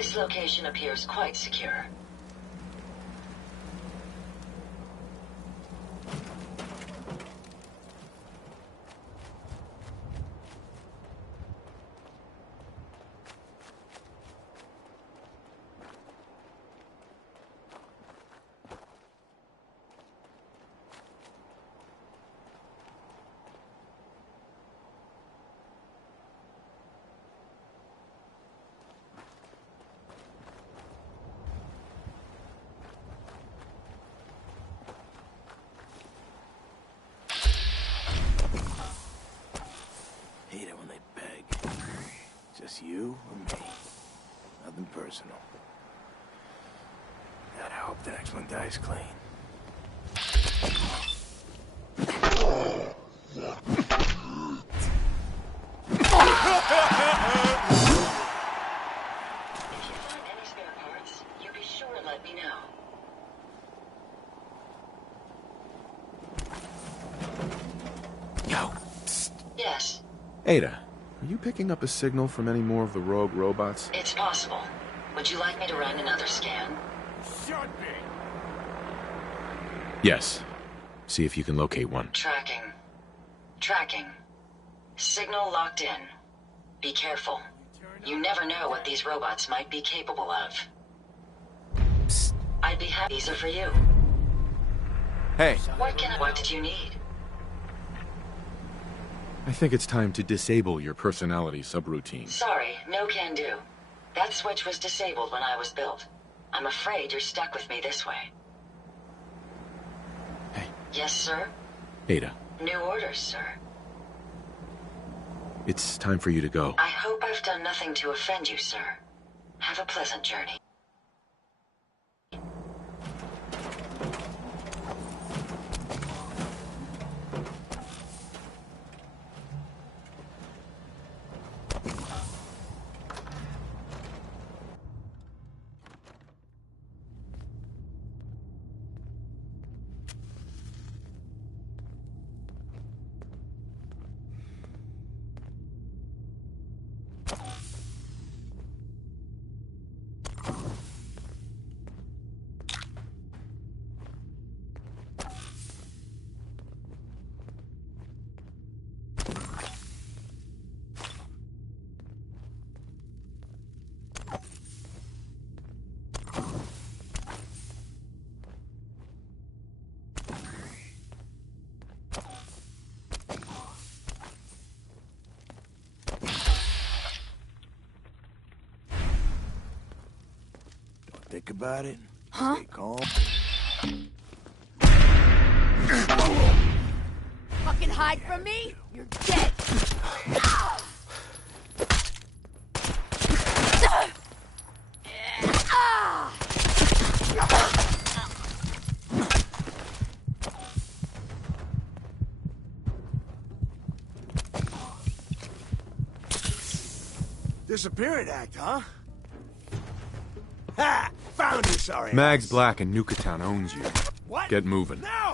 This location appears quite secure. Hate it when they beg. Just you or me. Nothing personal. God, I hope the next one dies clean. If you find any spare parts, you be sure and let me know. Yo. Psst. Yes, Ada, are you picking up a signal from any more of the rogue robots? it's possible. Would you like me to run another scan? Should be. Yes. See if you can locate one. Tracking. Tracking. Signal locked in. Be careful. You never know what these robots might be capable of. Psst. I'd be happy. These are for you. Hey, What did you need? I think it's time to disable your personality subroutine. Sorry, no can do. That switch was disabled when I was built. I'm afraid you're stuck with me this way. Hey. Yes, sir? Ada, New orders, sir. it's time for you to go. I hope I've done nothing to offend you, sir. Have a pleasant journey. Think about it. Huh? Stay calm. Fucking hide from me? You're dead. Disappearing act, huh? Ha! Found you, sorry. Mags ass. Black in Nuka Town owns you. What? Get moving. No!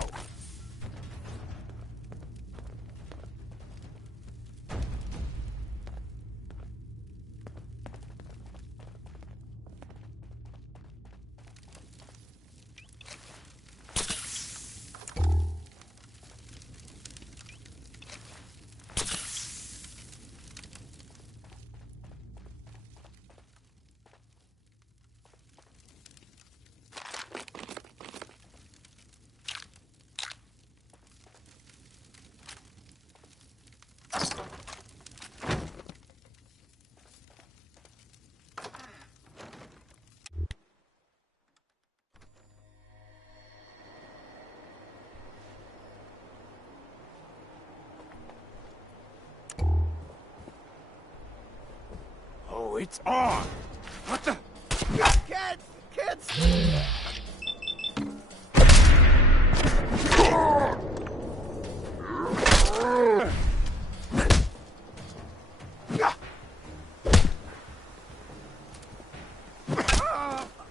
Oh, it's on! What the? Kids! Kids!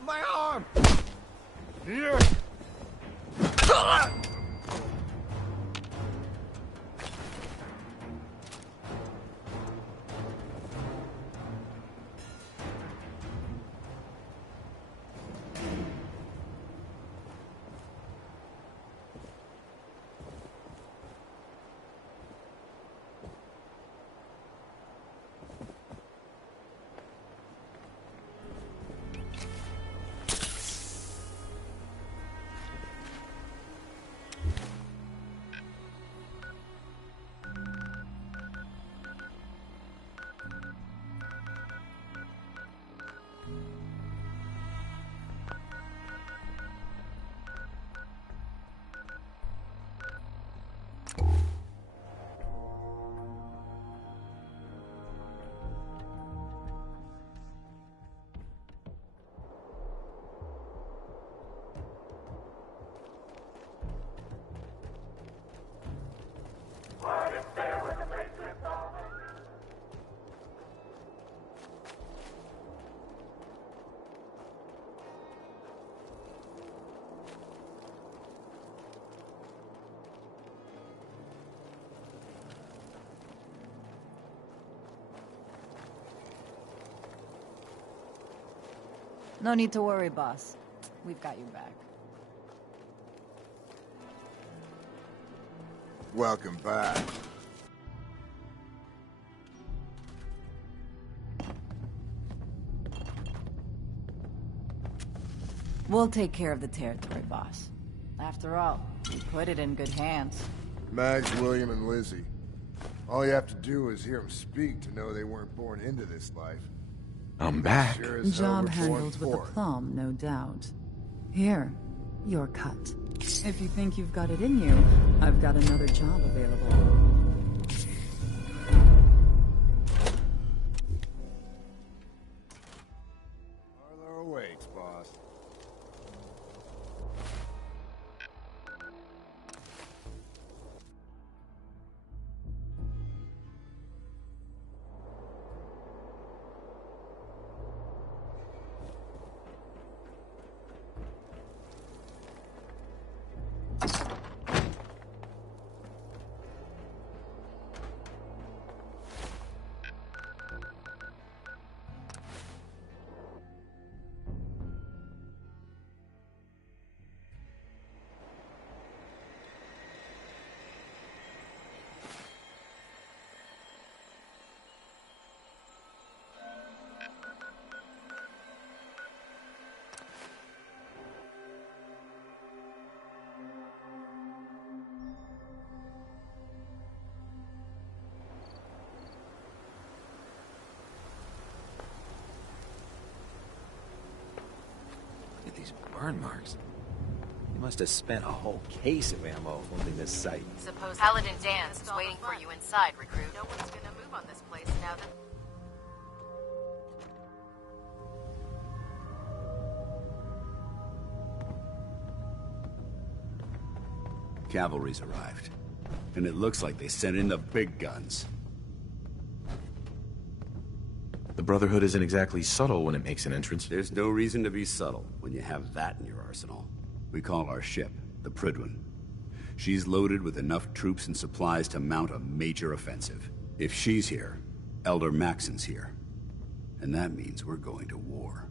My arm! Here! No need to worry, boss. We've got your back. Welcome back. We'll take care of the territory, boss. After all, we put it in good hands. Mags, William, and Lizzie. All you have to do is hear them speak to know they weren't born into this life. I'm back. Sure as hell Job were born handled with for it. aplomb, no doubt. Here, your cut. If you think you've got it in you, I've got another job available. Arlo awaits, boss. Look at these burn marks. You must have spent a whole case of ammo holding this site. Suppose Paladin Dan's is waiting for you inside, recruit. No one's gonna move on this place now that... Cavalry's arrived. And it looks like they sent in the big guns. The Brotherhood isn't exactly subtle when it makes an entrance. There's no reason to be subtle when you have that in your arsenal. We call our ship the Prydwen. She's loaded with enough troops and supplies to mount a major offensive. If she's here, Elder Maxon's here. And that means we're going to war.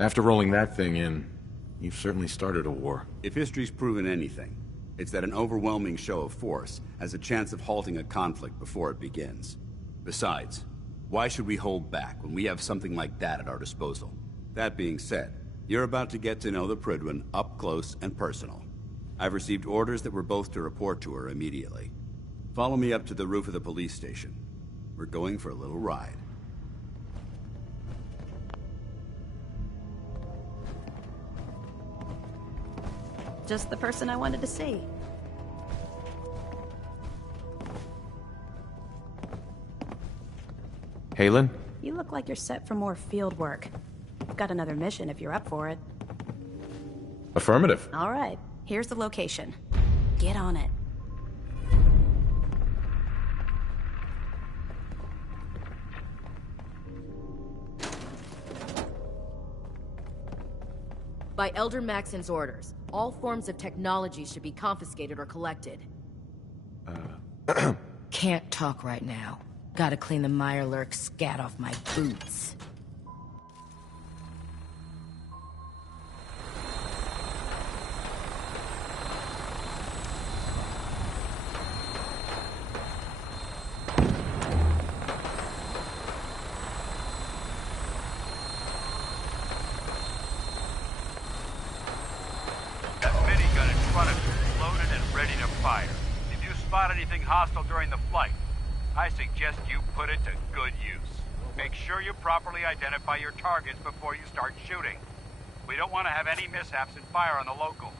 After rolling that thing in, you've certainly started a war. If history's proven anything, it's that an overwhelming show of force has a chance of halting a conflict before it begins. Besides, why should we hold back when we have something like that at our disposal? That being said, you're about to get to know the Prydwen up close and personal. I've received orders that we're both to report to her immediately. Follow me up to the roof of the police station. We're going for a little ride. Just the person I wanted to see. Halen? You look like you're set for more field work. I've got another mission if you're up for it. Affirmative. All right, here's the location. Get on it. By Elder Maxon's orders, all forms of technology should be confiscated or collected. Can't talk right now. Gotta clean the Mirelurk scat off my boots. Anything hostile during the flight, I suggest you put it to good use. Make sure you properly identify your targets before you start shooting. We don't want to have any mishaps and fire on the locals.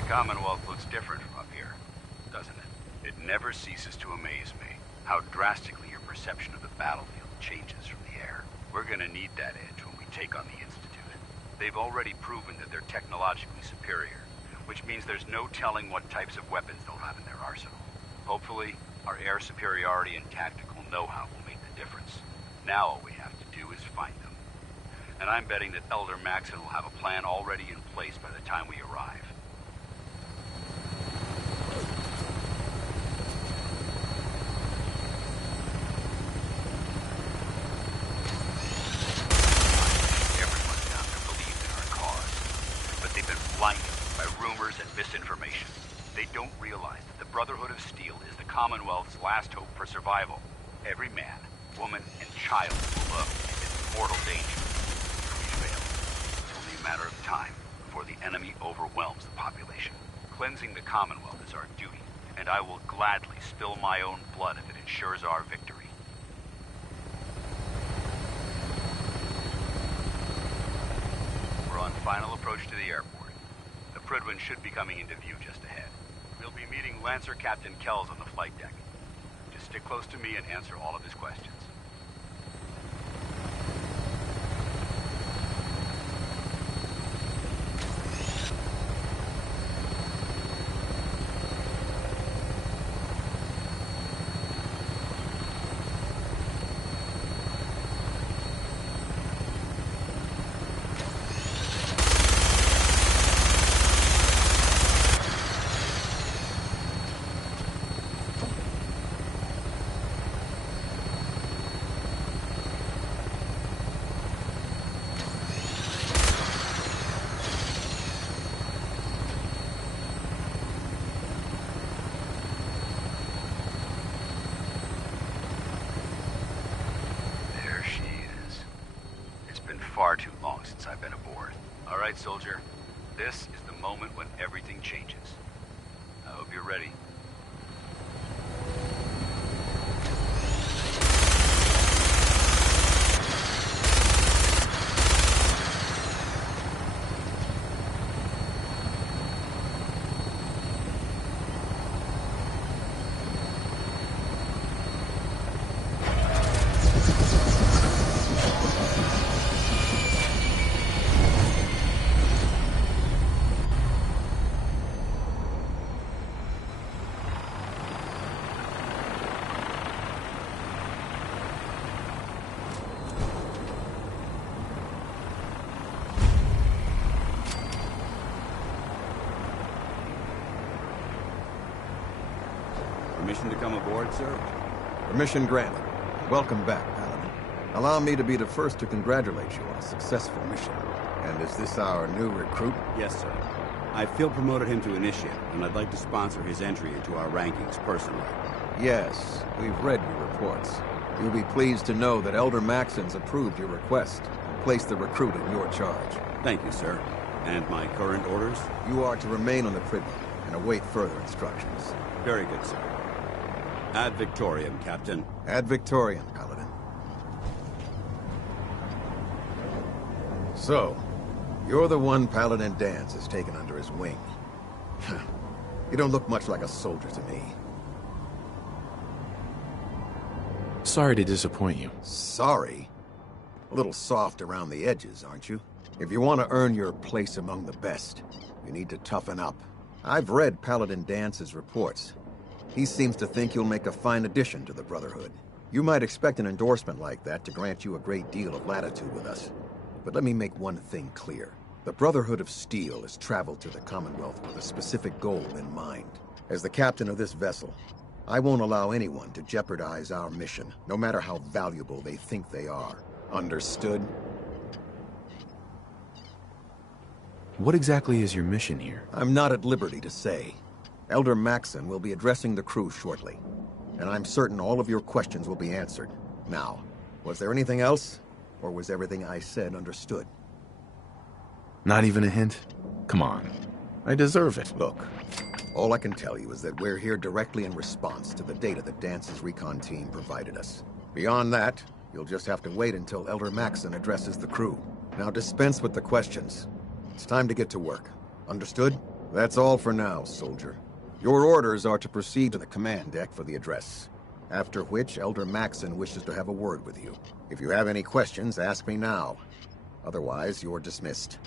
The Commonwealth looks different from up here, doesn't it? It never ceases to amaze me how drastically your perception of the battlefield changes from the air. We're gonna need that edge when we take on the Institute. They've already proven that they're technologically superior, which means there's no telling what types of weapons they'll have in their arsenal. Hopefully, our air superiority and tactical know-how will make the difference. Now all we have to do is find them. And I'm betting that Elder Maxon will have a plan already in place by the time we arrive. Everyone down there believes in our cause, but they've been blinded by rumors and misinformation. They don't realize that the Brotherhood of Steel is the Commonwealth's last hope for survival. Every man, woman, and child below is in mortal danger. If we fail, it's only a matter of time before the enemy overwhelms the population. Cleansing the Commonwealth is our duty, and I will gladly spill my own blood if it ensures our victory. We're on final approach to the airport. The Prydwen should be coming into view just ahead. We'll be meeting Lancer Captain Kells on the flight deck. Just stick close to me and answer all of his questions. Far too long since I've been aboard. All right, soldier. This is the moment when everything changes. I hope you're ready. Permission to come aboard, sir? Permission granted. Welcome back, Paladin. Allow me to be the first to congratulate you on a successful mission. And is this our new recruit? Yes, sir. I feel promoted him to initiate, and I'd like to sponsor his entry into our rankings personally. Yes, we've read your reports. You'll be pleased to know that Elder Maxon's approved your request and placed the recruit in your charge. Thank you, sir. And my current orders? You are to remain on the Prydwen and await further instructions. Very good, sir. Ad Victoriam, Captain. Ad Victoriam, Paladin. So, you're the one Paladin Danse has taken under his wing. You don't look much like a soldier to me. Sorry to disappoint you. Sorry? A little soft around the edges, aren't you? If you want to earn your place among the best, you need to toughen up. I've read Paladin Dance's reports. He seems to think you'll make a fine addition to the Brotherhood. You might expect an endorsement like that to grant you a great deal of latitude with us. But let me make one thing clear. The Brotherhood of Steel has traveled to the Commonwealth with a specific goal in mind. As the captain of this vessel, I won't allow anyone to jeopardize our mission, no matter how valuable they think they are. Understood? What exactly is your mission here? I'm not at liberty to say. Elder Maxon will be addressing the crew shortly, and I'm certain all of your questions will be answered. Now, was there anything else, or was everything I said understood? Not even a hint? Come on. I deserve it. Look, all I can tell you is that we're here directly in response to the data that Dance's recon team provided us. Beyond that, you'll just have to wait until Elder Maxon addresses the crew. Now dispense with the questions. It's time to get to work. Understood? That's all for now, soldier. Your orders are to proceed to the command deck for the address, after which Elder Maxon wishes to have a word with you. If you have any questions, ask me now. Otherwise, you're dismissed.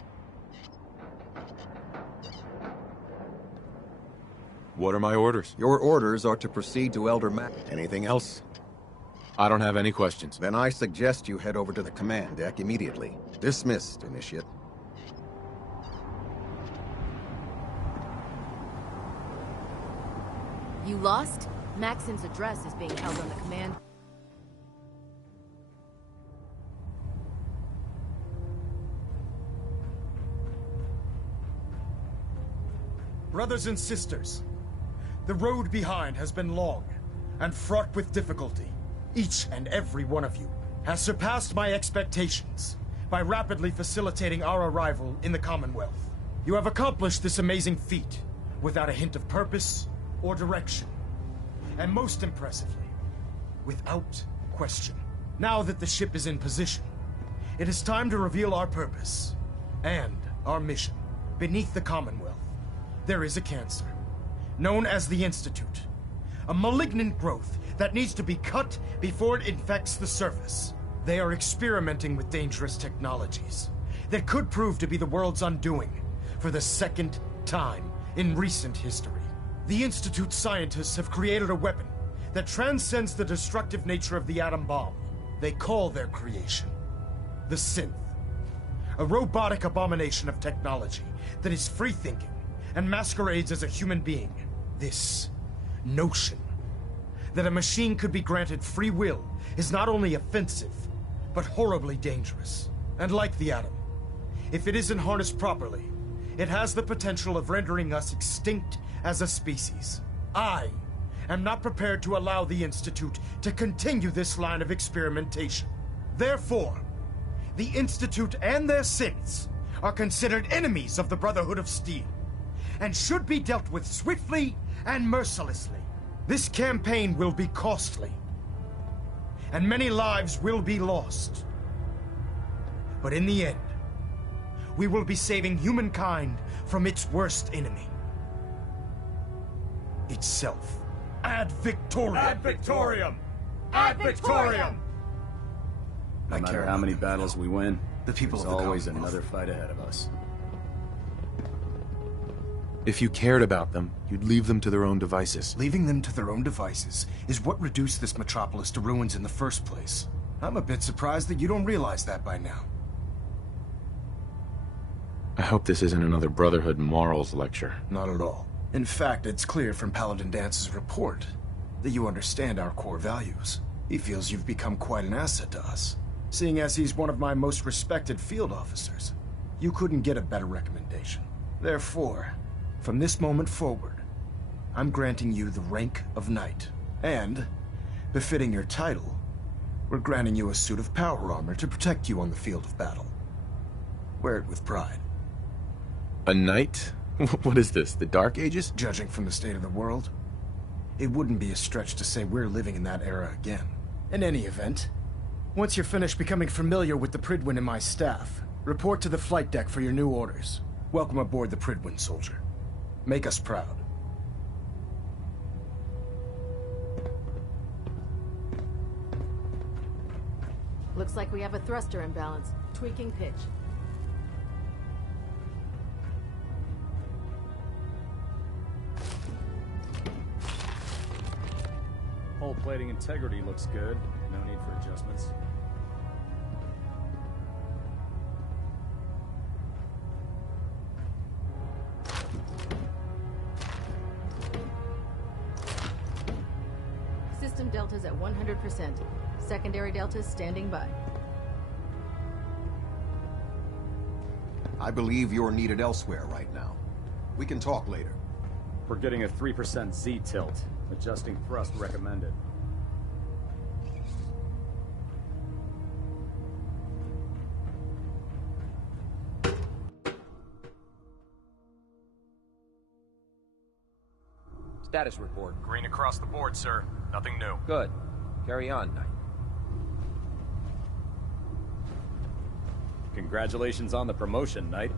What are my orders? Your orders are to proceed to Elder Maxon. Anything else? I don't have any questions. Then I suggest you head over to the command deck immediately. Dismissed, Initiate. You lost? Maxon's address is being held on the command. Brothers and sisters, the road behind has been long and fraught with difficulty. Each and every one of you has surpassed my expectations by rapidly facilitating our arrival in the Commonwealth. You have accomplished this amazing feat without a hint of purpose or direction. And most impressively, without question. Now that the ship is in position, it is time to reveal our purpose and our mission. Beneath the Commonwealth, there is a cancer, known as the Institute. A malignant growth that needs to be cut before it infects the surface. They are experimenting with dangerous technologies that could prove to be the world's undoing for the second time in recent history. The Institute's scientists have created a weapon that transcends the destructive nature of the atom bomb. They call their creation the Synth. A robotic abomination of technology that is free-thinking and masquerades as a human being. This notion that a machine could be granted free will is not only offensive, but horribly dangerous. And like the atom, if it isn't harnessed properly, it has the potential of rendering us extinct as a species. I am not prepared to allow the Institute to continue this line of experimentation. Therefore, the Institute and their synths are considered enemies of the Brotherhood of Steel, and should be dealt with swiftly and mercilessly. This campaign will be costly, and many lives will be lost. But in the end, we will be saving humankind from its worst enemy. Itself. Ad Victoriam! Ad Victoriam! Ad Victoriam! No matter how many battles we win, the people there's always another fight ahead of us. If you cared about them, you'd leave them to their own devices. Leaving them to their own devices is what reduced this metropolis to ruins in the first place. I'm a bit surprised that you don't realize that by now. I hope this isn't another Brotherhood morals lecture. Not at all. In fact, it's clear from Paladin Dance's report that you understand our core values. He feels you've become quite an asset to us, seeing as he's one of my most respected field officers. You couldn't get a better recommendation. Therefore, from this moment forward, I'm granting you the rank of Knight. And, befitting your title, we're granting you a suit of power armor to protect you on the field of battle. Wear it with pride. A knight? What is this, the Dark Ages? Judging from the state of the world, it wouldn't be a stretch to say we're living in that era again. In any event, once you're finished becoming familiar with the Pridwin and my staff, report to the flight deck for your new orders. Welcome aboard the Pridwin, soldier. Make us proud. Looks like we have a thruster imbalance. Tweaking pitch. Hull plating integrity looks good. No need for adjustments. System deltas at 100%. Secondary deltas standing by. I believe you're needed elsewhere right now. We can talk later. We're getting a 3% Z tilt. Adjusting thrust recommended. Status report. Green across the board, sir. Nothing new. Good. Carry on, Knight. Congratulations on the promotion, Knight.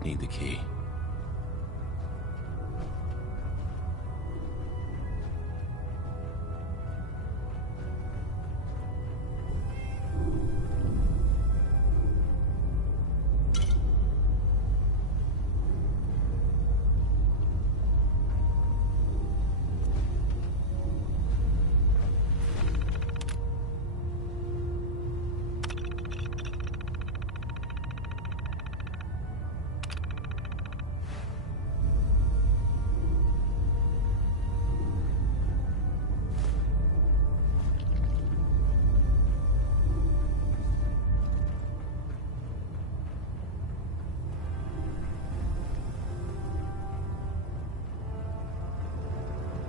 would need the key.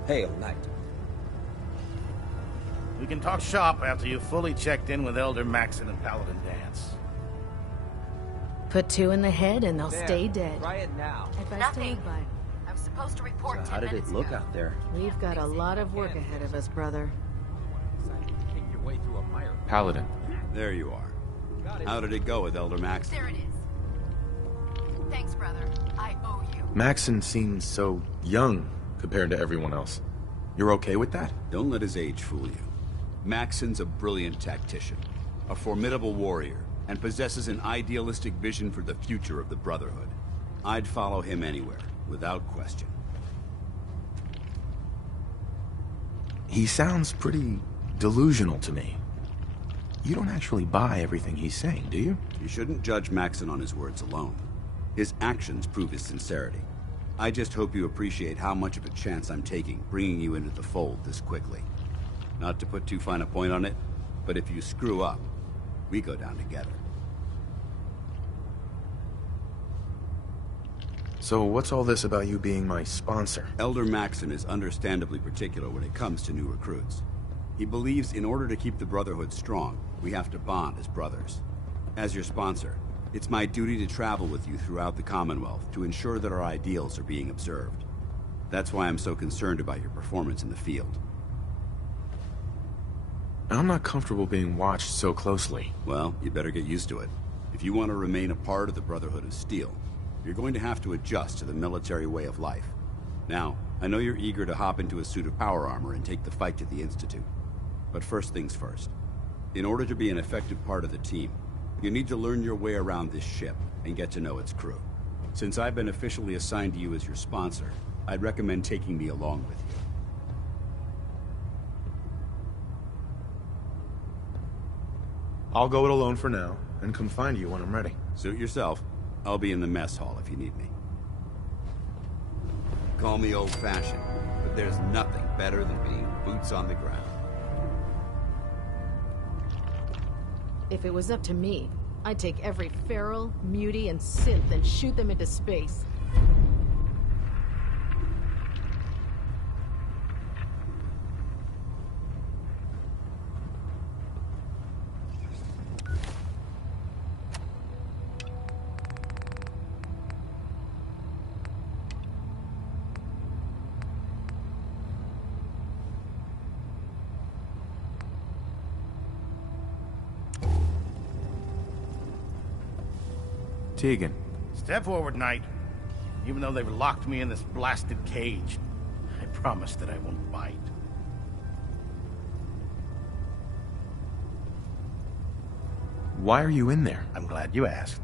Hail, Knight. We can talk shop after you've fully checked in with Elder Maxon and Paladin Dance. Put 2 in the head and they'll There, stay dead. try it now. Advice to live by. I was supposed to report So how 10 did it minutes look ago. out there? We've got a lot of work ahead of us, brother. Kick your way through a mire. Paladin. There you are. How did it go with Elder Maxon? There it is. Thanks, brother. I owe you. Maxon seems so young compared to everyone else. You're okay with that? Don't let his age fool you. Maxon's a brilliant tactician, a formidable warrior, and possesses an idealistic vision for the future of the Brotherhood. I'd follow him anywhere, without question. He sounds pretty delusional to me. You don't actually buy everything he's saying, do you? You shouldn't judge Maxon on his words alone. His actions prove his sincerity. I just hope you appreciate how much of a chance I'm taking, bringing you into the fold this quickly. Not to put too fine a point on it, but if you screw up, we go down together. So what's all this about you being my sponsor? Elder Maxon is understandably particular when it comes to new recruits. He believes in order to keep the Brotherhood strong, we have to bond as brothers. As your sponsor, it's my duty to travel with you throughout the Commonwealth to ensure that our ideals are being observed. That's why I'm so concerned about your performance in the field. I'm not comfortable being watched so closely. Well, you better get used to it. If you want to remain a part of the Brotherhood of Steel, you're going to have to adjust to the military way of life. Now, I know you're eager to hop into a suit of power armor and take the fight to the Institute. But first things first. In order to be an effective part of the team, you need to learn your way around this ship and get to know its crew. Since I've been officially assigned to you as your sponsor, I'd recommend taking me along with you. I'll go it alone for now, and come find you when I'm ready. Suit yourself. I'll be in the mess hall if you need me. Call me old-fashioned, but there's nothing better than being boots on the ground. If it was up to me, I'd take every feral, mutie, and synth and shoot them into space. Tegan. Step forward, Knight. Even though they've locked me in this blasted cage, I promise that I won't bite. Why are you in there? I'm glad you asked.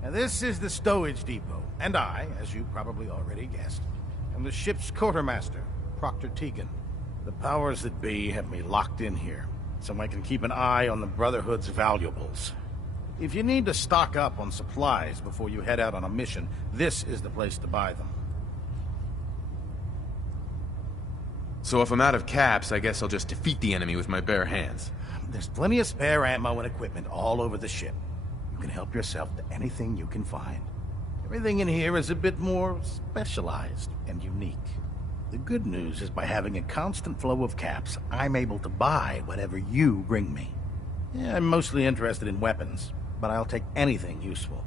Now, this is the stowage depot, and I, as you probably already guessed, am the ship's quartermaster, Proctor Tegan. The powers that be have me locked in here, so I can keep an eye on the Brotherhood's valuables. If you need to stock up on supplies before you head out on a mission, this is the place to buy them. So if I'm out of caps, I guess I'll just defeat the enemy with my bare hands. There's plenty of spare ammo and equipment all over the ship. You can help yourself to anything you can find. Everything in here is a bit more specialized and unique. The good news is by having a constant flow of caps, I'm able to buy whatever you bring me. Yeah, I'm mostly interested in weapons, but I'll take anything useful.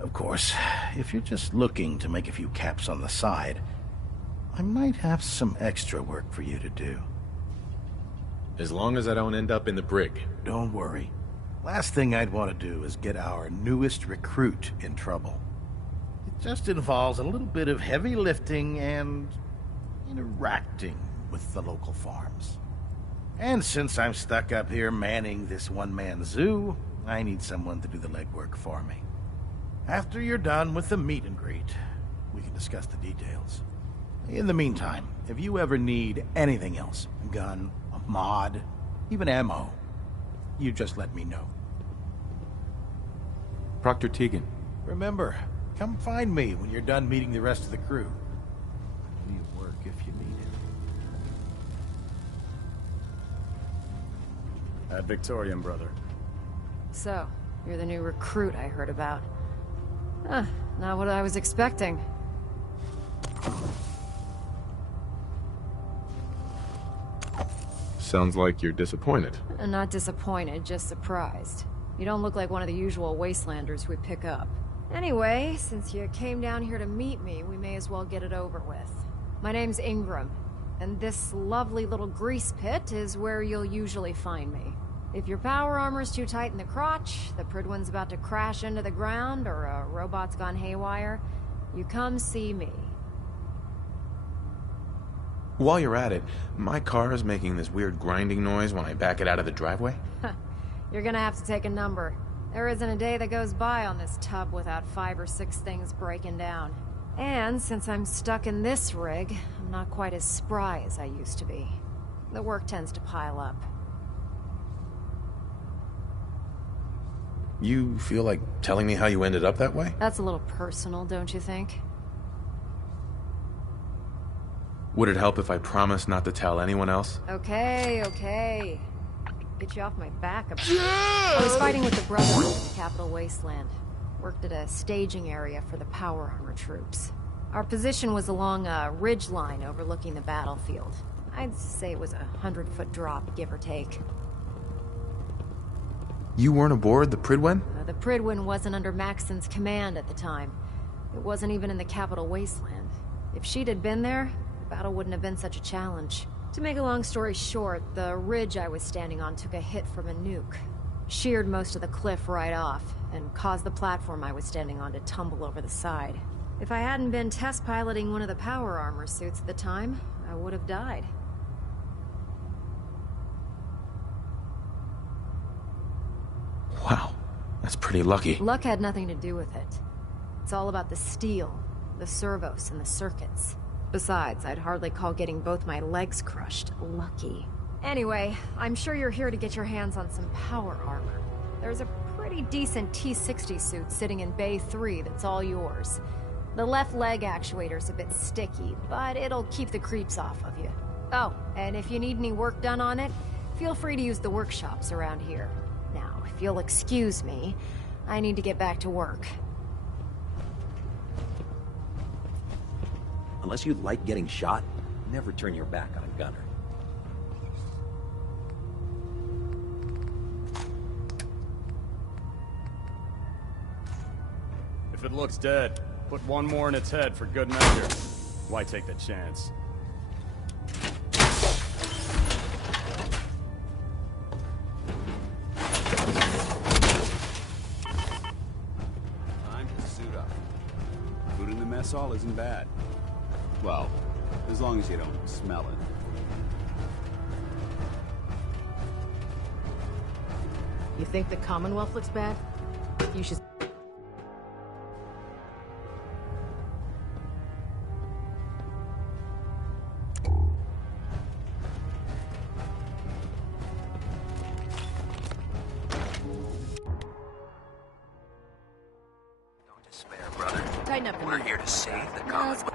Of course, if you're just looking to make a few caps on the side, I might have some extra work for you to do. As long as I don't end up in the brig. Don't worry. Last thing I'd want to do is get our newest recruit in trouble. just involves a little bit of heavy lifting and interacting with the local farms. And since I'm stuck up here manning this one-man zoo, I need someone to do the legwork for me. After you're done with the meet and greet, we can discuss the details. In the meantime, if you ever need anything else, a gun, a mod, even ammo, you just let me know. Proctor Tegan. Remember, come find me when you're done meeting the rest of the crew. Be at work if you need it. Ad Victoriam, brother. So, you're the new recruit I heard about. Not what I was expecting. Sounds like you're disappointed. Not disappointed, just surprised. You don't look like one of the usual wastelanders we pick up. Anyway, since you came down here to meet me, we may as well get it over with. My name's Ingram, and this lovely little grease pit is where you'll usually find me. If your power armor's too tight in the crotch, the Pridwin's about to crash into the ground, or a robot's gone haywire, you come see me. While you're at it, my car is making this weird grinding noise when I back it out of the driveway. You're gonna have to take a number. There isn't a day that goes by on this tub without 5 or 6 things breaking down. And since I'm stuck in this rig, I'm not quite as spry as I used to be. The work tends to pile up. You feel like telling me how you ended up that way? That's a little personal, don't you think? Would it help if I promised not to tell anyone else? Okay. Get you off my back a bit. I was fighting with the Brotherhood in the Capital Wasteland. Worked at a staging area for the power armor troops. Our position was along a ridge line overlooking the battlefield. I'd say it was a 100-foot drop, give or take. You weren't aboard the Pridwen? The Pridwen wasn't under Maxson's command at the time. It wasn't even in the Capital Wasteland. If she'd had been there, the battle wouldn't have been such a challenge. To make a long story short, the ridge I was standing on took a hit from a nuke. Sheared most of the cliff right off, and caused the platform I was standing on to tumble over the side. If I hadn't been test piloting one of the power armor suits at the time, I would have died. Wow, that's pretty lucky. Luck had nothing to do with it. It's all about the steel, the servos, and the circuits. Besides, I'd hardly call getting both my legs crushed lucky. Anyway, I'm sure you're here to get your hands on some power armor. There's a pretty decent T-60 suit sitting in Bay 3 that's all yours. The left leg actuator's a bit sticky, but it'll keep the creeps off of you. Oh, and if you need any work done on it, feel free to use the workshops around here. Now, if you'll excuse me, I need to get back to work. Unless you like getting shot, never turn your back on a gunner. If it looks dead, put one more in its head for good measure. Why take the chance? Time to suit up. Food in the mess hall isn't bad. Well, as long as you don't smell it. You think the Commonwealth looks bad? You should... Don't despair, brother. Tighten up. We're here to save the Commonwealth.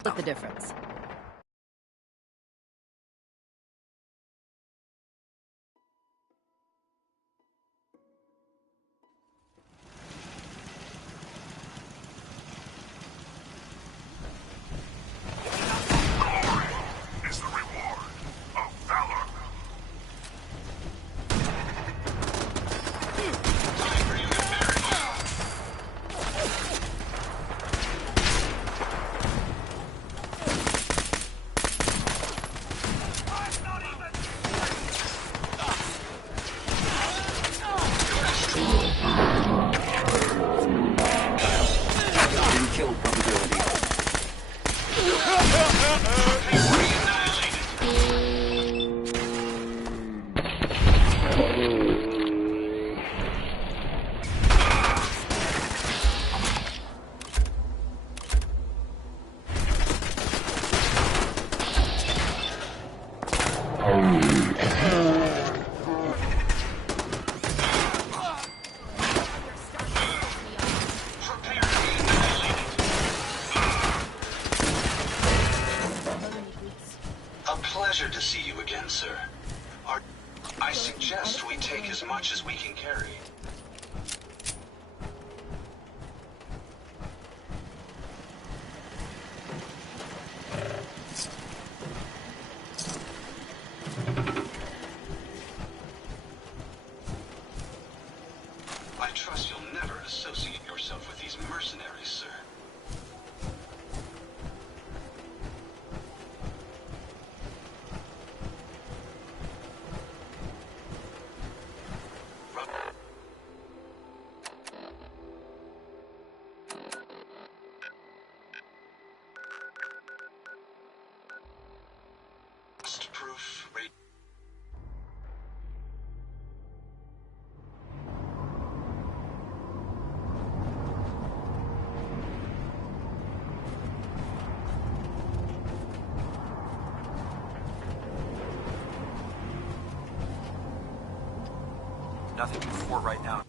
Split the difference. Is the reward of valor. A pleasure to see you again, sir. I suggest we take as much as we can carry. I trust you'll never associate yourself with these mercenaries, sir. Proof. Nothing to report right now.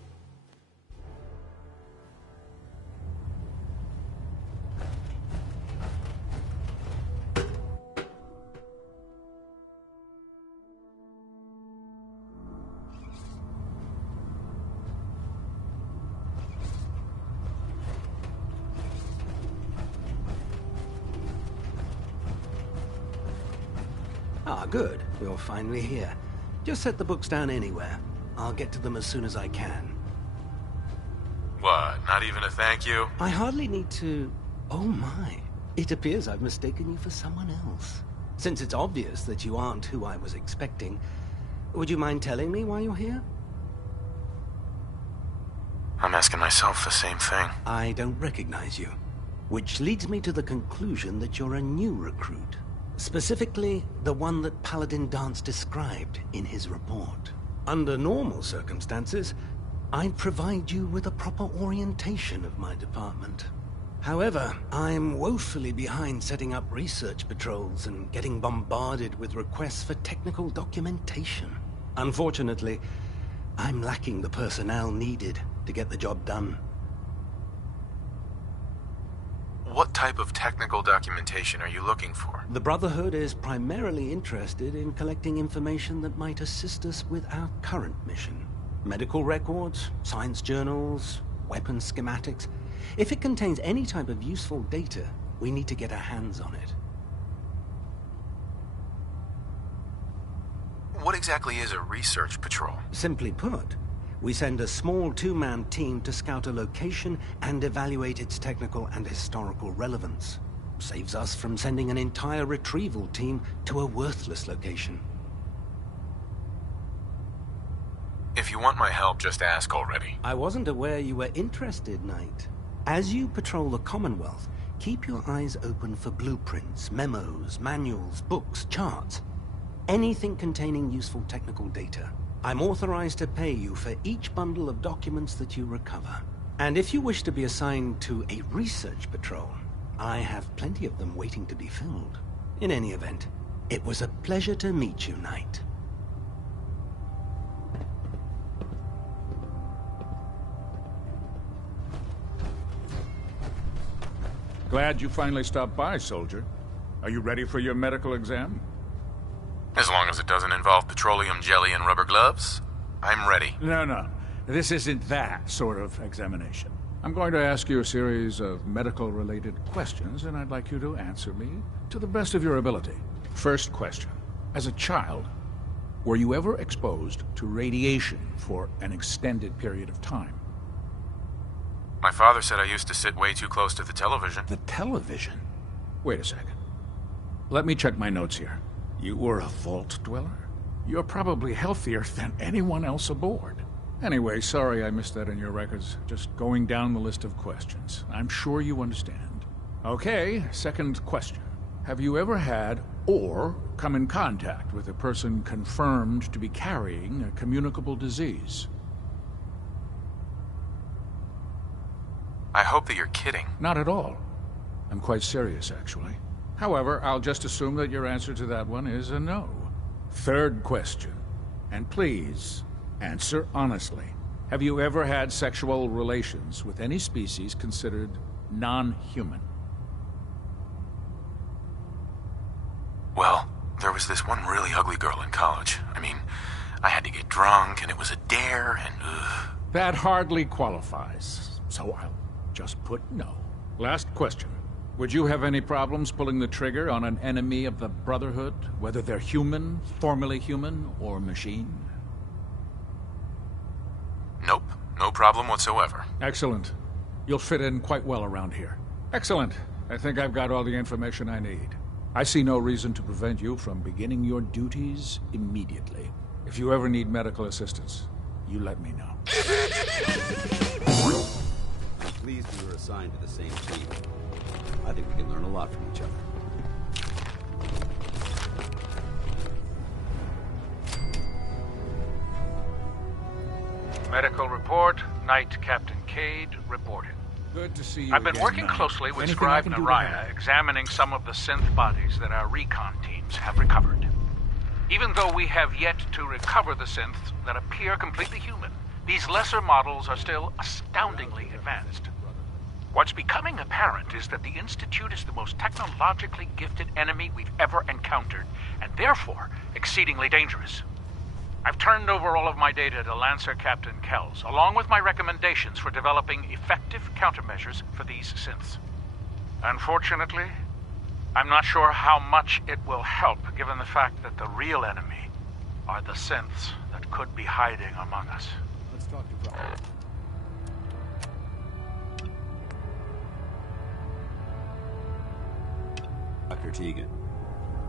Ah, good. You're finally here. Just set the books down anywhere. I'll get to them as soon as I can. What, not even a thank you? I hardly need to... Oh my. It appears I've mistaken you for someone else. Since it's obvious that you aren't who I was expecting, would you mind telling me why you're here? I'm asking myself the same thing. I don't recognize you. Which leads me to the conclusion that you're a new recruit. Specifically, the one that Paladin Dance described in his report. Under normal circumstances, I'd provide you with a proper orientation of my department. However, I'm woefully behind setting up research patrols and getting bombarded with requests for technical documentation. Unfortunately, I'm lacking the personnel needed to get the job done. What type of technical documentation are you looking for? The Brotherhood is primarily interested in collecting information that might assist us with our current mission. Medical records, science journals, weapon schematics. If it contains any type of useful data, we need to get our hands on it. What exactly is a research patrol? Simply put, we send a small two-man team to scout a location and evaluate its technical and historical relevance. Saves us from sending an entire retrieval team to a worthless location. If you want my help, just ask already. I wasn't aware you were interested, Knight. As you patrol the Commonwealth, keep your eyes open for blueprints, memos, manuals, books, charts. Anything containing useful technical data. I'm authorized to pay you for each bundle of documents that you recover. And if you wish to be assigned to a research patrol, I have plenty of them waiting to be filled. In any event, it was a pleasure to meet you, Knight. Glad you finally stopped by, soldier. Are you ready for your medical exam? As long as it doesn't involve petroleum jelly and rubber gloves, I'm ready. No. This isn't that sort of examination. I'm going to ask you a series of medical-related questions, and I'd like you to answer me to the best of your ability. First question. As a child, were you ever exposed to radiation for an extended period of time? My father said I used to sit way too close to the television. The television? Wait a second. Let me check my notes here. You were a vault dweller? You're probably healthier than anyone else aboard. Anyway, sorry I missed that in your records. Just going down the list of questions. I'm sure you understand. Okay, second question. Have you ever had or come in contact with a person confirmed to be carrying a communicable disease? I hope that you're kidding. Not at all. I'm quite serious, actually. However, I'll just assume that your answer to that one is a no. Third question. And please, answer honestly. Have you ever had sexual relations with any species considered non-human? Well, there was this one really ugly girl in college. I mean, I had to get drunk, and it was a dare, and ugh. That hardly qualifies, so I'll just put no. Last question. Would you have any problems pulling the trigger on an enemy of the Brotherhood, whether they're human, formerly human, or machine? Nope. No problem whatsoever. Excellent. You'll fit in quite well around here. Excellent. I think I've got all the information I need. I see no reason to prevent you from beginning your duties immediately. If you ever need medical assistance, you let me know. I'm pleased we were assigned to the same team. I think we can learn a lot from each other. Medical report, Knight Captain Cade reporting. Good to see you I've been again, working Knight. closely with Anything I Scribe can do to Naraya, help? examining some of the synth bodies that our recon teams have recovered. Even though we have yet to recover the synths that appear completely human, these lesser models are still astoundingly advanced. What's becoming apparent is that the Institute is the most technologically gifted enemy we've ever encountered, and therefore exceedingly dangerous. I've turned over all of my data to Lancer Captain Kells, along with my recommendations for developing effective countermeasures for these synths. Unfortunately, I'm not sure how much it will help, given the fact that the real enemy are the synths that could be hiding among us. Let's talk to Brian. Dr. Tegan,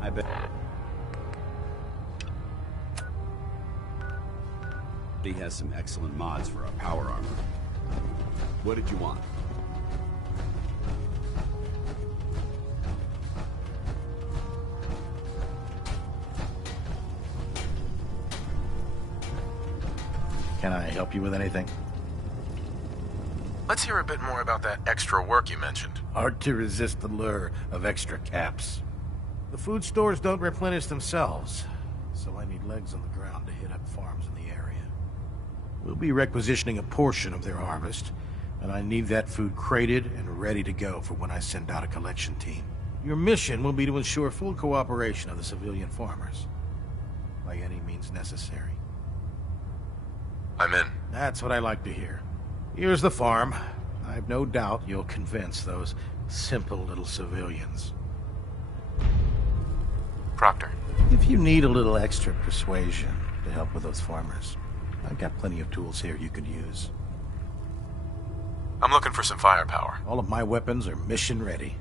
I bet he has some excellent mods for our power armor. What did you want? Can I help you with anything? Let's hear a bit more about that extra work you mentioned. Hard to resist the lure of extra caps. The food stores don't replenish themselves, so I need legs on the ground to hit up farms in the area. We'll be requisitioning a portion of their harvest, and I need that food crated and ready to go for when I send out a collection team. Your mission will be to ensure full cooperation of the civilian farmers, by any means necessary. I'm in. That's what I like to hear. Here's the farm. I've no doubt you'll convince those simple little civilians. Proctor. If you need a little extra persuasion to help with those farmers, I've got plenty of tools here you could use. I'm looking for some firepower. All of my weapons are mission ready.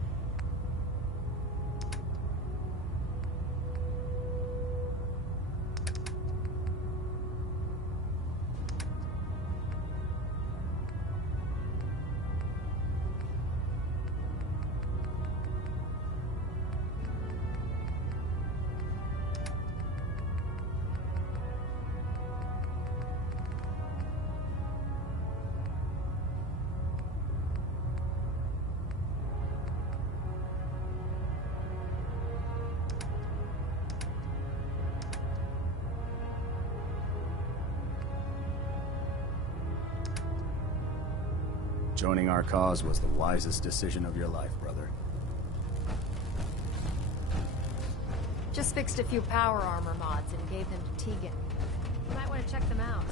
Joining our cause was the wisest decision of your life, brother. Just fixed a few power armor mods and gave them to Tegan. You might want to check them out.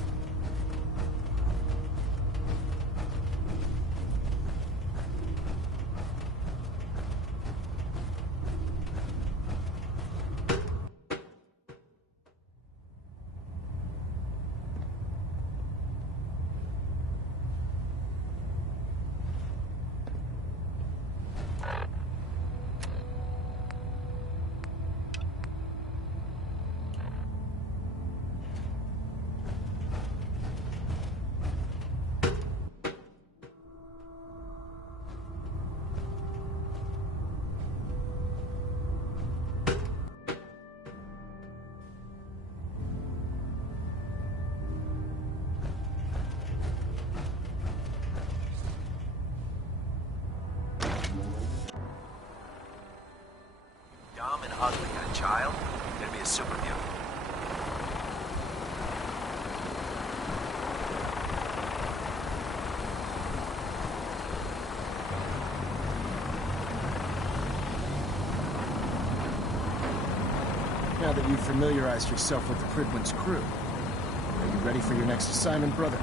ugly and a child, it'd be a super mutant. Now that you've familiarized yourself with the Prydwen's crew, are you ready for your next assignment, brother?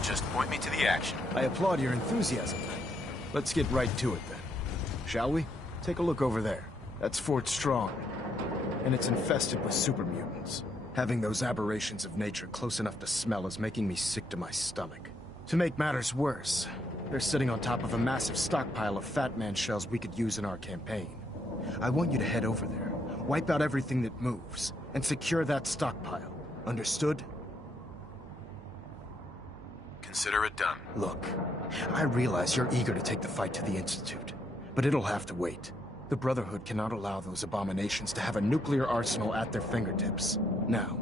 Just point me to the action. I applaud your enthusiasm. Let's get right to it then. Shall we? Take a look over there. That's Fort Strong. And it's infested with super mutants. Having those aberrations of nature close enough to smell is making me sick to my stomach. To make matters worse, they're sitting on top of a massive stockpile of Fat Man shells we could use in our campaign. I want you to head over there, wipe out everything that moves, and secure that stockpile. Understood? Consider it done. Look, I realize you're eager to take the fight to the Institute, but it'll have to wait. The Brotherhood cannot allow those abominations to have a nuclear arsenal at their fingertips. Now,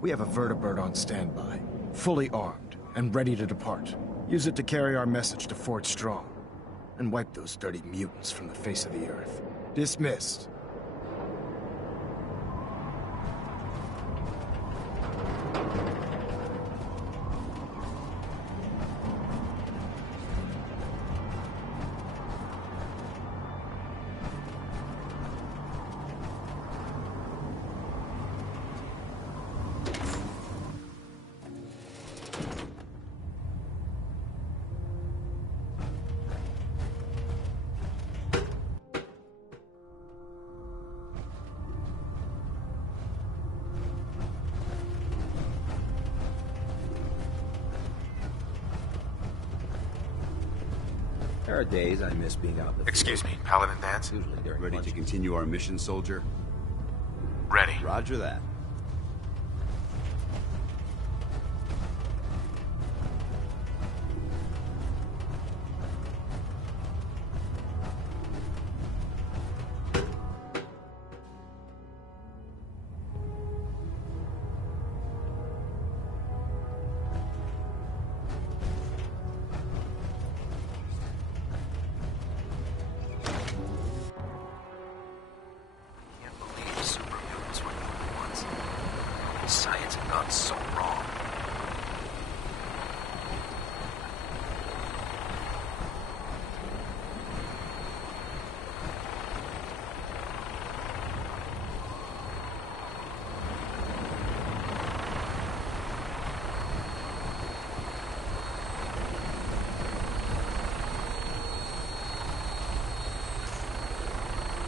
we have a vertibird on standby, fully armed, and ready to depart. Use it to carry our message to Fort Strong, and wipe those dirty mutants from the face of the earth. Dismissed. There are days I miss being out in the Excuse me, Paladin Dance? Usually during Ready lunch. to continue our mission, soldier? Ready. Roger that. Science had gone so wrong.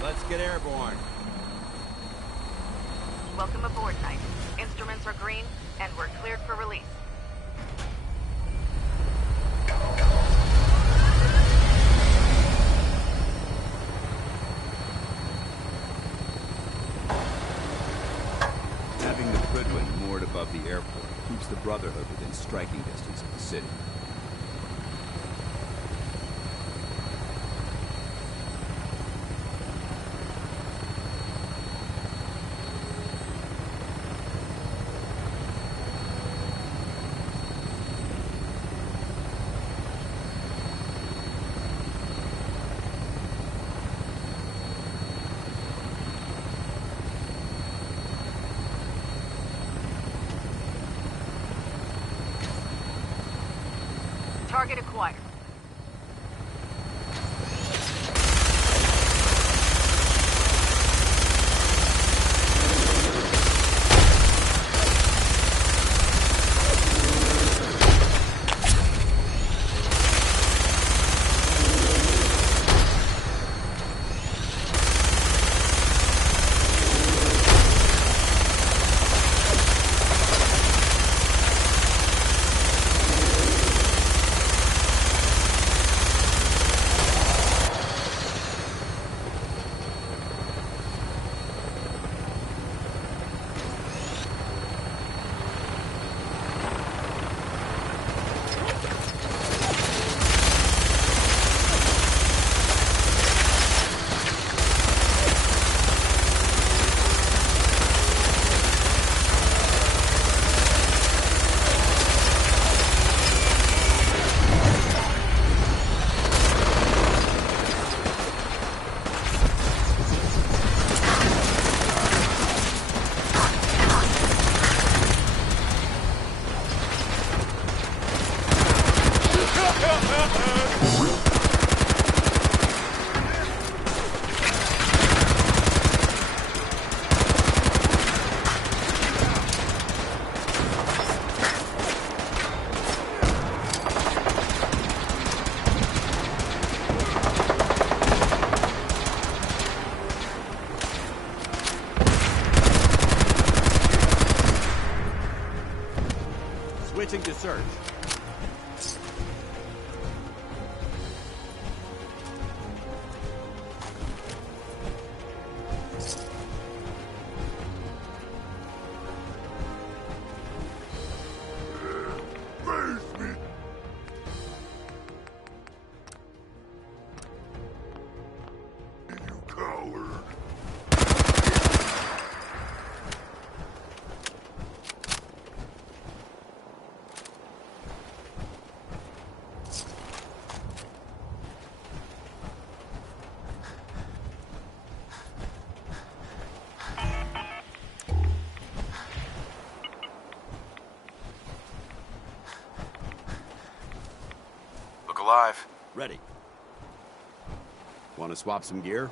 Let's get airborne. Welcome aboard, Knight. Instruments are green, and we're cleared for release. Having the Prydwen moored above the airport keeps the Brotherhood within striking distance of the city. Target acquired. search. Alive. Ready. Want to swap some gear?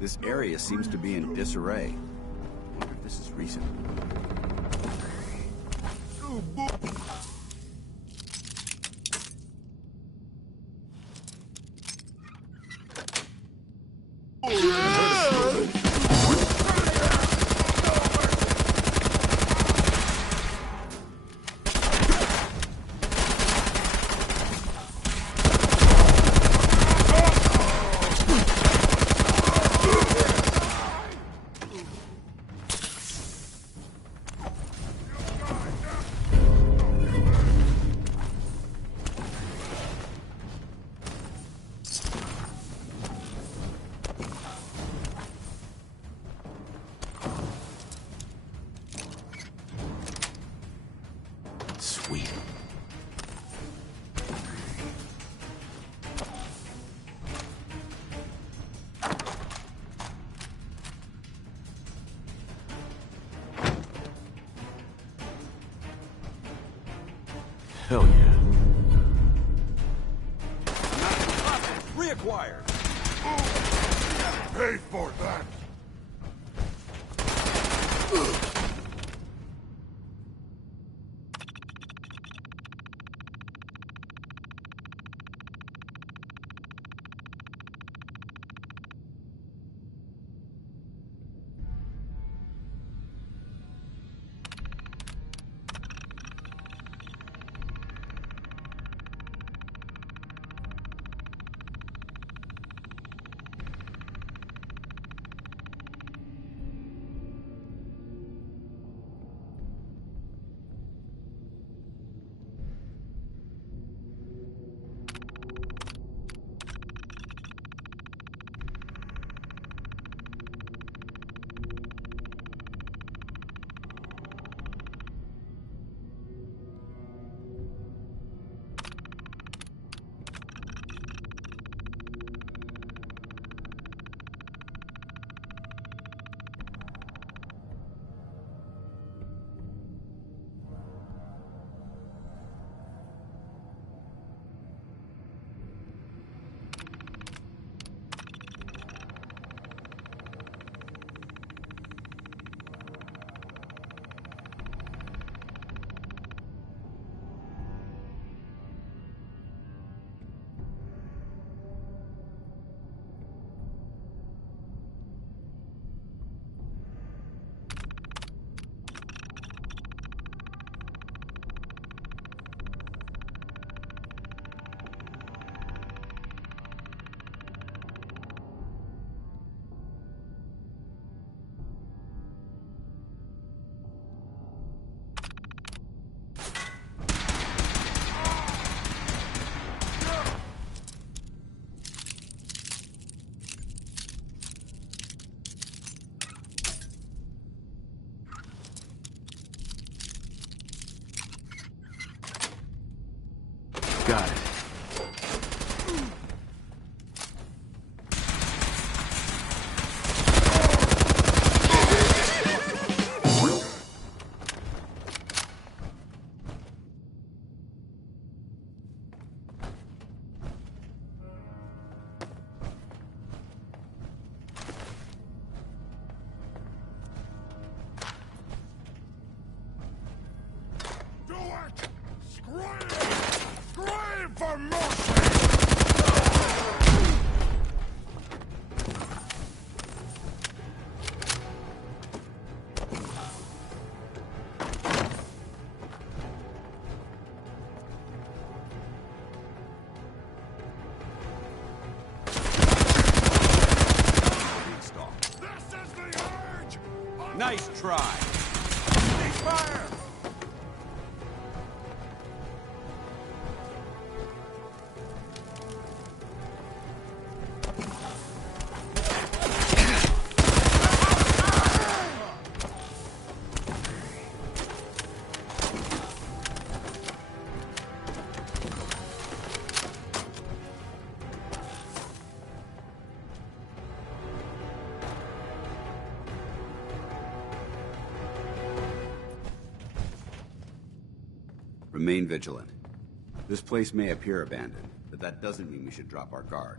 This area seems to be in disarray. I wonder if this is recent. Sweet. Hell yeah. Reacquired. Pay for that. Got it. Nice try. Ceasefire! Remain vigilant. This place may appear abandoned, but that doesn't mean we should drop our guard.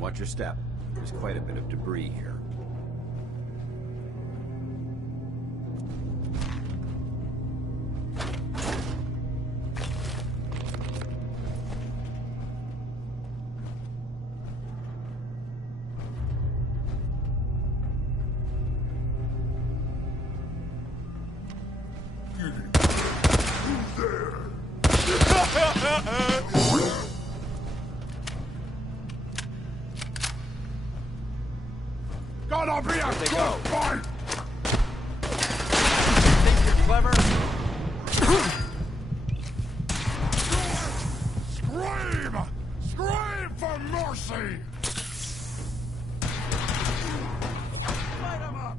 Watch your step. There's quite a bit of debris here. Gotta be a good fight! Think you're clever? Scream! Scream for mercy! Light 'em up!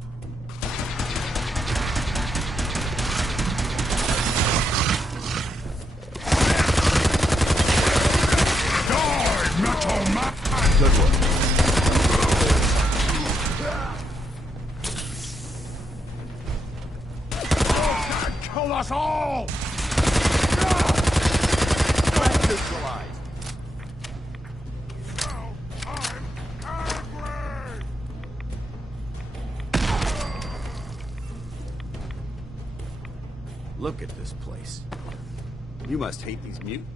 Die, Metal Man! Good one. Kill us all! Neutralized. Look at this place. You must hate these mutants.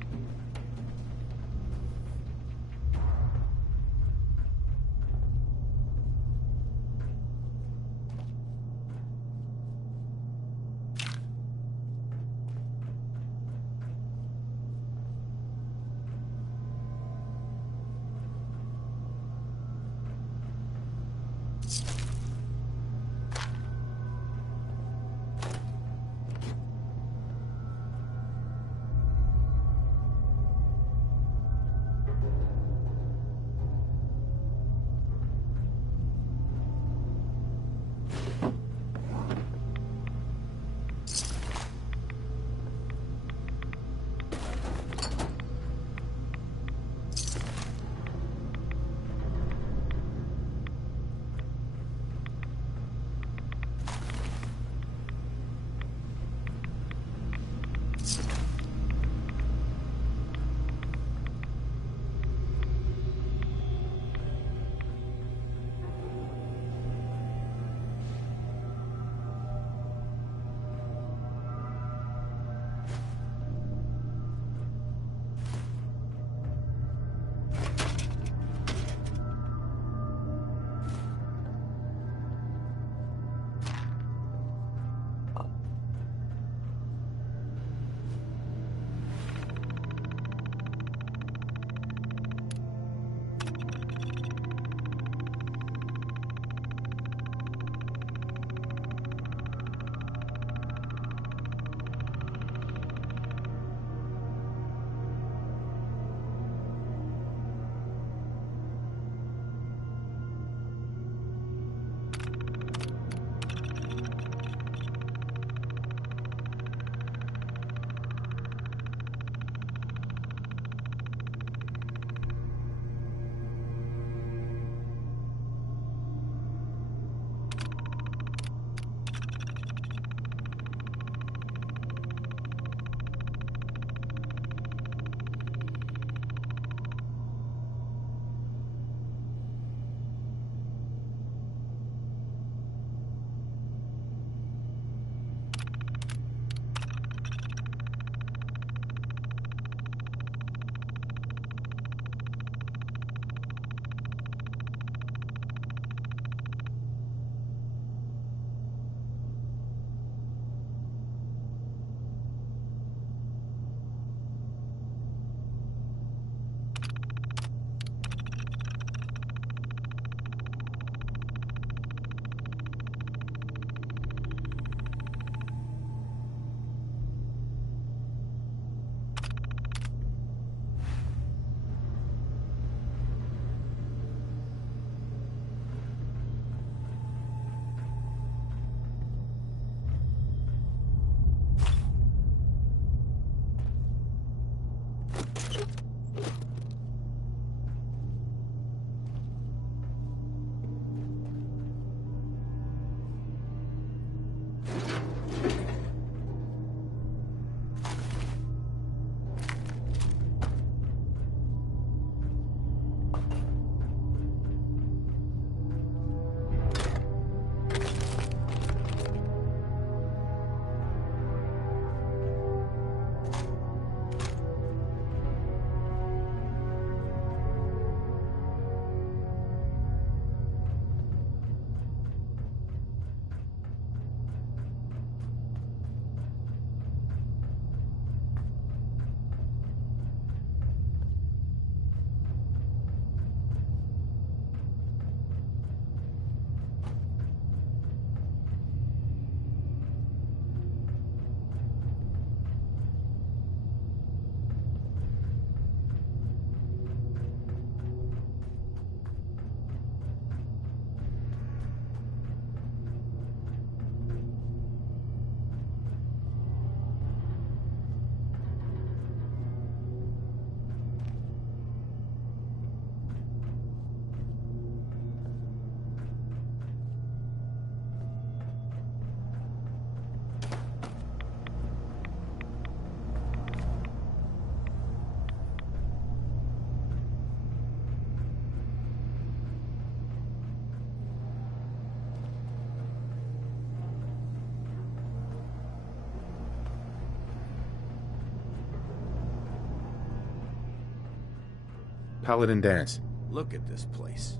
Paladin Dance. Look at this place.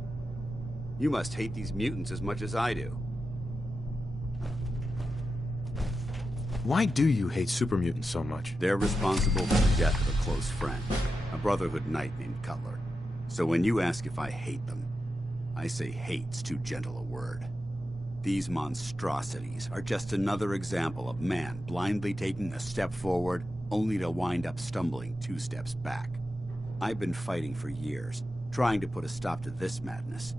You must hate these mutants as much as I do. Why do you hate super mutants so much? They're responsible for the death of a close friend, a Brotherhood knight named Cutler. So when you ask if I hate them, I say hate's too gentle a word. These monstrosities are just another example of man blindly taking a step forward, only to wind up stumbling 2 steps back. I've been fighting for years, trying to put a stop to this madness.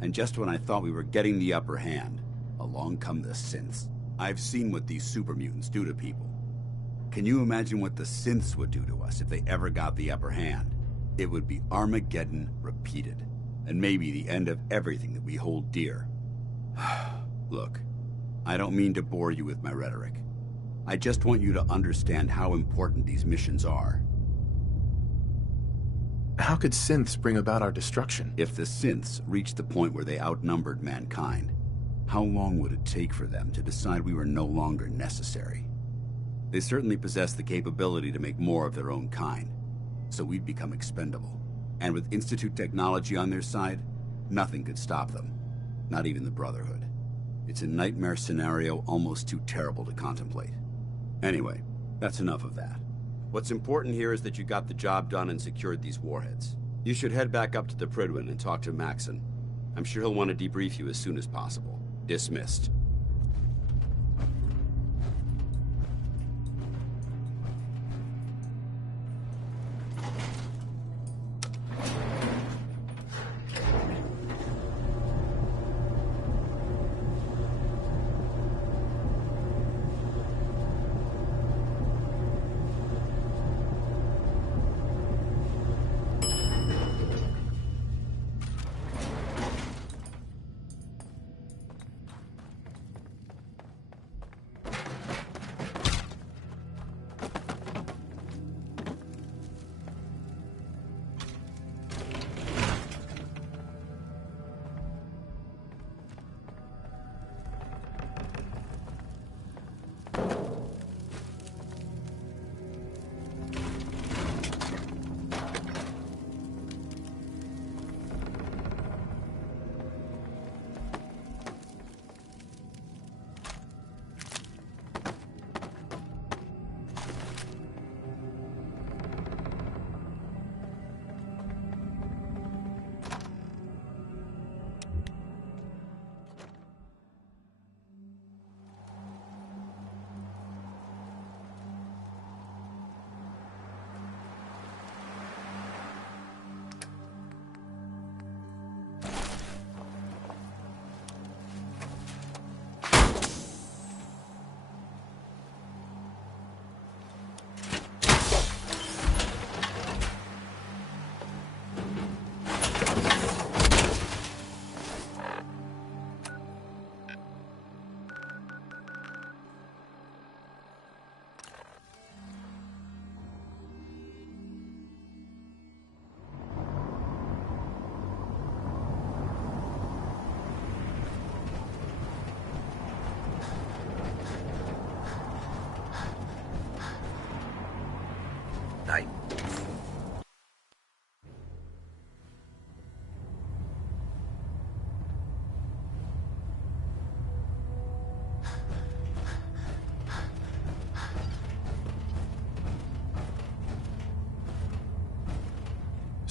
And just when I thought we were getting the upper hand, along come the synths. I've seen what these super mutants do to people. Can you imagine what the synths would do to us if they ever got the upper hand? It would be Armageddon repeated, and maybe the end of everything that we hold dear. Look, I don't mean to bore you with my rhetoric. I just want you to understand how important these missions are. How could synths bring about our destruction? If the synths reached the point where they outnumbered mankind, how long would it take for them to decide we were no longer necessary? They certainly possess the capability to make more of their own kind, so we'd become expendable. And with Institute technology on their side, nothing could stop them. Not even the Brotherhood. It's a nightmare scenario almost too terrible to contemplate. Anyway, that's enough of that. What's important here is that you got the job done and secured these warheads. You should head back up to the Prydwen and talk to Maxon. I'm sure he'll want to debrief you as soon as possible. Dismissed.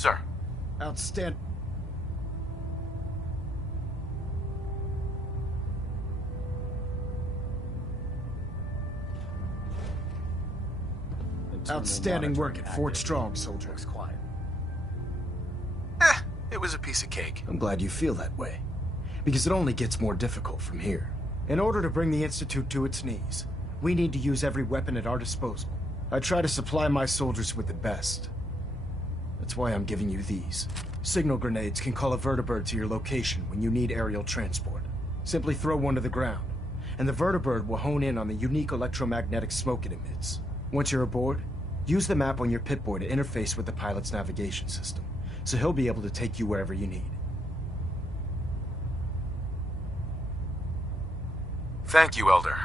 Sir. Outstanding. Outstanding work at Fort Strong, soldier. Looks quiet. It was a piece of cake. I'm glad you feel that way, because it only gets more difficult from here. In order to bring the Institute to its knees, we need to use every weapon at our disposal. I try to supply my soldiers with the best. That's why I'm giving you these. Signal grenades can call a vertibird to your location when you need aerial transport. Simply throw one to the ground, and the vertibird will hone in on the unique electromagnetic smoke it emits. Once you're aboard, use the map on your Pip-Boy to interface with the pilot's navigation system, so he'll be able to take you wherever you need. Thank you, Elder.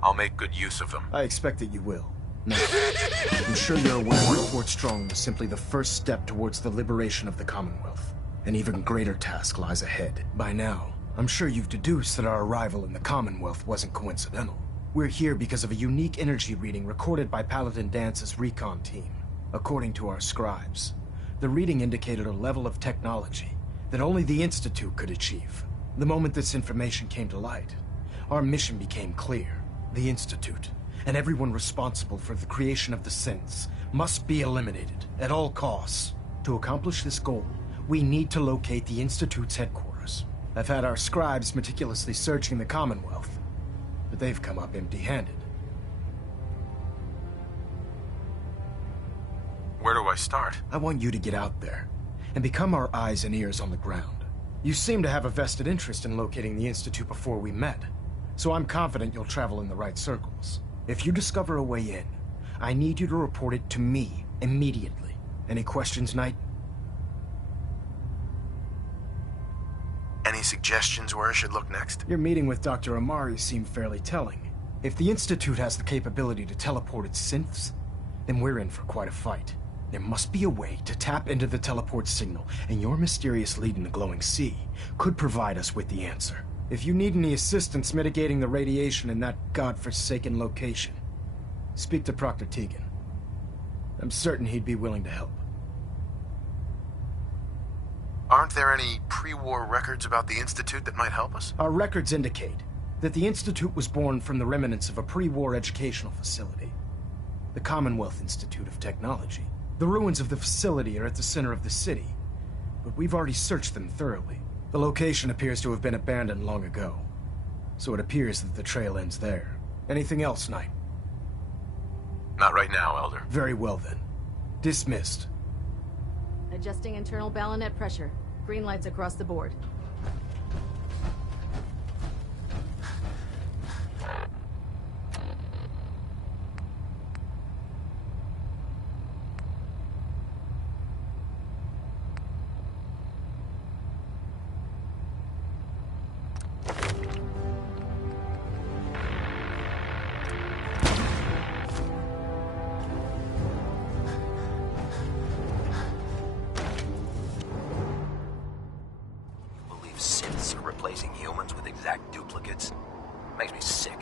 I'll make good use of them. I expect that you will. Now, I'm sure you're aware that Fort Strong was simply the first step towards the liberation of the Commonwealth. An even greater task lies ahead. By now, I'm sure you've deduced that our arrival in the Commonwealth wasn't coincidental. We're here because of a unique energy reading recorded by Paladin Dance's recon team. According to our scribes, the reading indicated a level of technology that only the Institute could achieve. The moment this information came to light, our mission became clear. The Institute, and everyone responsible for the creation of the synths, must be eliminated at all costs. To accomplish this goal, we need to locate the Institute's headquarters. I've had our scribes meticulously searching the Commonwealth, but they've come up empty-handed. Where do I start? I want you to get out there and become our eyes and ears on the ground. You seem to have a vested interest in locating the Institute before we met, so I'm confident you'll travel in the right circles. If you discover a way in, I need you to report it to me immediately. Any questions, Knight? Any suggestions where I should look next? Your meeting with Dr. Amari seemed fairly telling. If the Institute has the capability to teleport its synths, then we're in for quite a fight. There must be a way to tap into the teleport signal, and your mysterious lead in the glowing sea could provide us with the answer. If you need any assistance mitigating the radiation in that godforsaken location, speak to Proctor Tegan. I'm certain he'd be willing to help. Aren't there any pre-war records about the Institute that might help us? Our records indicate that the Institute was born from the remnants of a pre-war educational facility, the Commonwealth Institute of Technology. The ruins of the facility are at the center of the city, but we've already searched them thoroughly. The location appears to have been abandoned long ago, so it appears that the trail ends there. Anything else, Knight? Not right now, Elder. Very well then. Dismissed. Adjusting internal ballonet pressure. Green lights across the board. Synths are replacing humans with exact duplicates. Makes me sick.